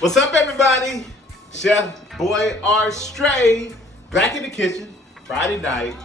What's up, everybody? Chef Boy R. Stray back in the kitchen Friday night.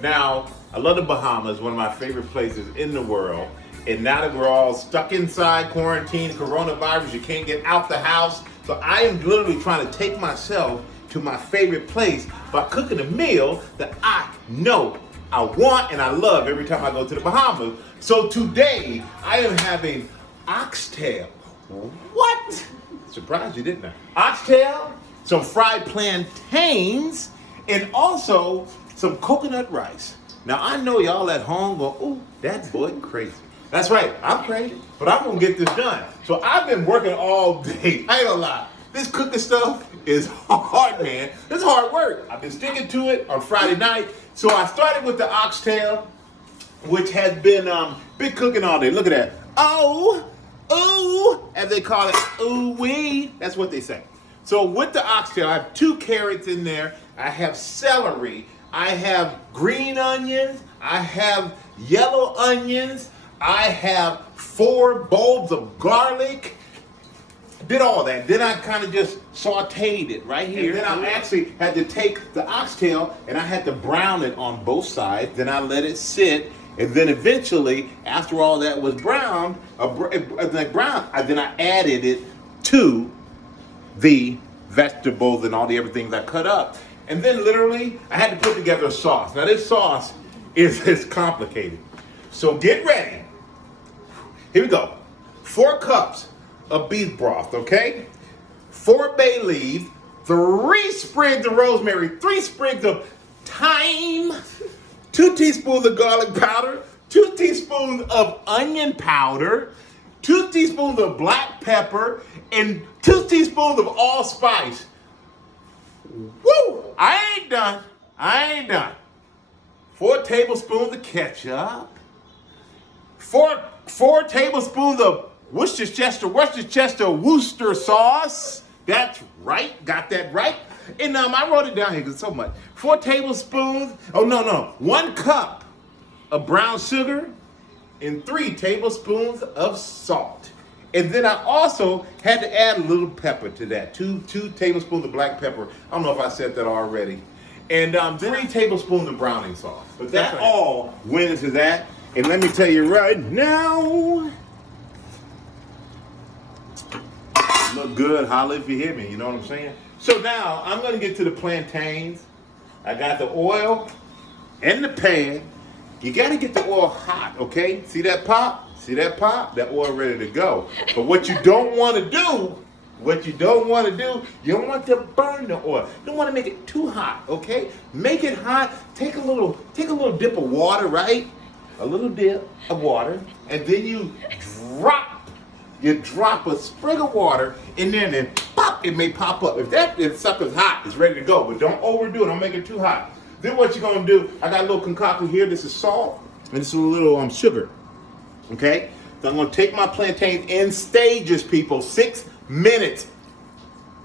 Now, I love the Bahamas, one of my favorite places in the world. And now that we're all stuck inside, quarantine, coronavirus, you can't get out the house. So I am literally trying to take myself to my favorite place by cooking a meal that I know I want and I love every time I go to the Bahamas. So today, I am having oxtail. What? Surprised you, didn't I? Oxtail, some fried plantains, and also some coconut rice. Now I know y'all at home go, ooh, that boy crazy. That's right, I'm crazy, but I'm gonna get this done. So I've been working all day. I ain't gonna lie. This cooking stuff is hard, man. It's hard work. I've been sticking to it on Friday night. So I started with the oxtail, which has been cooking all day. Look at that. Oh, ooh, as they call it, ooh wee. That's what they say. So with the oxtail, I have 2 carrots in there. I have celery. I have green onions. I have yellow onions. I have 4 bulbs of garlic. Did all that. Then I kind of just sauteed it right here. And then I actually had to take the oxtail and I had to brown it on both sides. Then I let it sit. And then eventually, after all that was browned, then I added it to the vegetables and all the everything I cut up. And then literally, I had to put together a sauce. Now this sauce is complicated. So get ready. Here we go. 4 cups of beef broth, okay? 4 bay leaves, 3 sprigs of rosemary, 3 sprigs of thyme, 2 teaspoons of garlic powder, 2 teaspoons of onion powder, 2 teaspoons of black pepper, and 2 teaspoons of allspice. Woo! I ain't done. 4 tablespoons of ketchup, 4 tablespoons of Worcester sauce. That's right, got that right. And I wrote it down here because it's so much. 4 tablespoons, 1 cup of brown sugar and 3 tablespoons of salt. And then I also had to add a little pepper to that, 2 tablespoons of black pepper. I don't know if I said that already. And 3 tablespoons of browning sauce. But that all went into that. And let me tell you right now, look good, holla if you hear me, you know what I'm saying? So now, I'm gonna get to the plantains. I got the oil in the pan. You gotta get the oil hot, okay? See that pop? That oil ready to go. But what you don't wanna do, you don't want to burn the oil. You don't wanna make it too hot, okay? Make it hot, take a little dip of water, right? A little dip of water, and then you drop a sprig of water in there and then pop, it may pop up. If sucker's hot, it's ready to go, but don't overdo it, don't make it too hot. Then what you're gonna do, I got a little concoction here, this is salt, and this is a little sugar, okay? So I'm gonna take my plantains in stages, people, 6 minutes,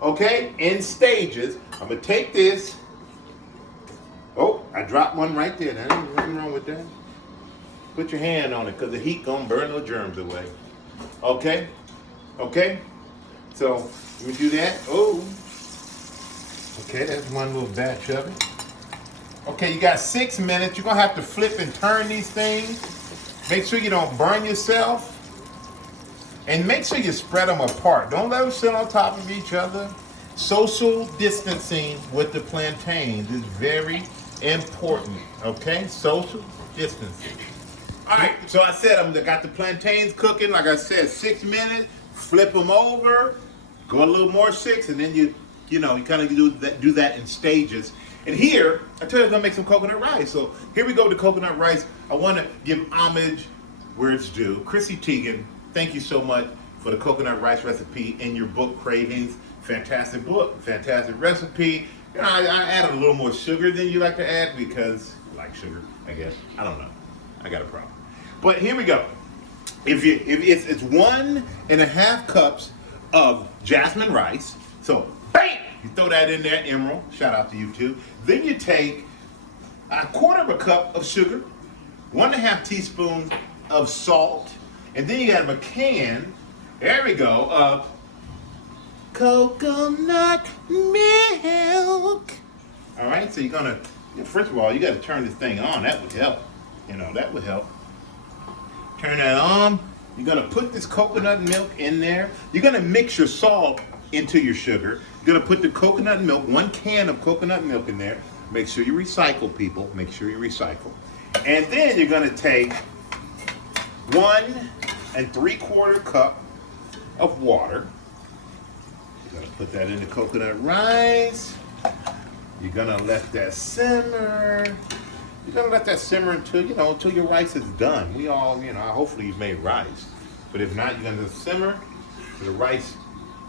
okay? In stages. I'm gonna take this, oh, I dropped one right there, there ain't nothing wrong with that. Put your hand on it, because the heat gonna burn the germs away. Okay? So, let me do that. Oh. Okay, that's one little batch of it. Okay, you got 6 minutes. You're gonna have to flip and turn these things. Make sure you don't burn yourself. And make sure you spread them apart. Don't let them sit on top of each other. Social distancing with the plantains is very important. Okay? Social distancing. All right, so I said I got the plantains cooking. Like I said, 6 minutes. Flip them over. Go a little more 6, and then you kind of do that in stages. And here, I tell you, I'm gonna make some coconut rice. So here we go with the coconut rice. I want to give homage where it's due. Chrissy Teigen, thank you so much for the coconut rice recipe in your book Cravings. Fantastic book, fantastic recipe. I added a little more sugar than you like to add because you like sugar, I guess. I don't know. I got a problem. But here we go. If it's 1.5 cups of jasmine rice, so bam, you throw that in there, Emerald. Shout out to you too. Then you take a 1/4 cup of sugar, 1.5 teaspoons of salt, and then you have a can. There we go. coconut milk. All right, so you're gonna, first of all, you gotta turn this thing on. That would help. That would help. Turn that on. You're gonna put this coconut milk in there. You're gonna mix your salt into your sugar. You're gonna put the coconut milk, 1 can of coconut milk in there. Make sure you recycle, people. Make sure you recycle. And then you're gonna take 1 3/4 cup of water. You're gonna put that in the coconut rice. You're gonna let that simmer. You're gonna let that simmer until your rice is done. We all, hopefully you've made rice. But if not, you're gonna simmer till the rice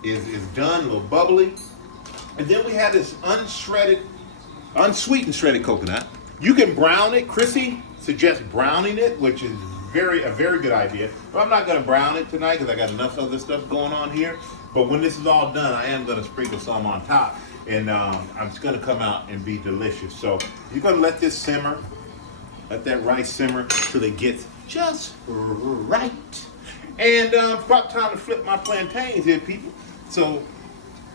is done, a little bubbly. And then we have this unsweetened shredded coconut. You can brown it. Chrissy suggests browning it, which is a very good idea. But I'm not gonna brown it tonight because I got enough other stuff going on here. But when this is all done, I am gonna sprinkle some on top. And it's gonna come out and be delicious. So you're gonna let this simmer, let that rice simmer till it gets just right. And it's about time to flip my plantains here, people. So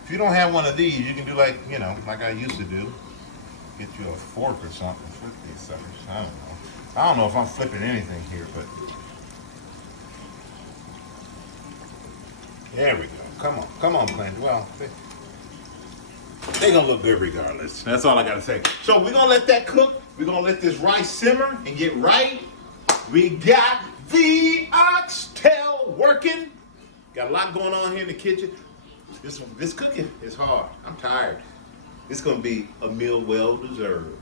if you don't have one of these, you can do like I used to do. Get you a fork or something, flip these suckers. I don't know if I'm flipping anything here, but there we go. Come on, plantain. Well, they're gonna look good regardless. That's all I gotta say. So we're gonna let that cook. We're gonna let this rice simmer and get right. We got the oxtail working. Got a lot going on here in the kitchen. This cooking is hard. I'm tired. It's gonna be a meal well deserved.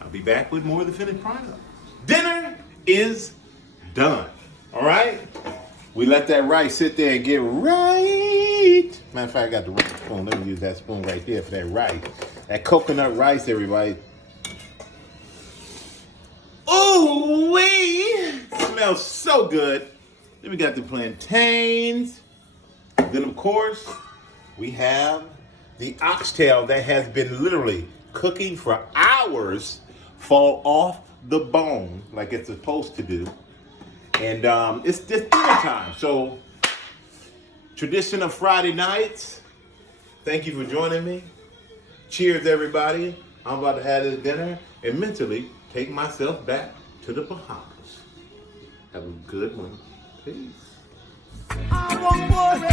I'll be back with more of the finished product. Dinner is done. All right? We let that rice sit there and get right. Matter of fact, I got the right spoon. Let me use that spoon right there for that rice. That coconut rice, everybody. Ooh, wee! Smells so good. Then we got the plantains. Then, of course, we have the oxtail that has been literally cooking for hours fall off the bone like it's supposed to do. And it's just dinner time. So, tradition of Friday nights. Thank you for joining me. Cheers, everybody. I'm about to have this dinner and mentally take myself back to the Bahamas. Have a good one. Peace. I won't worry.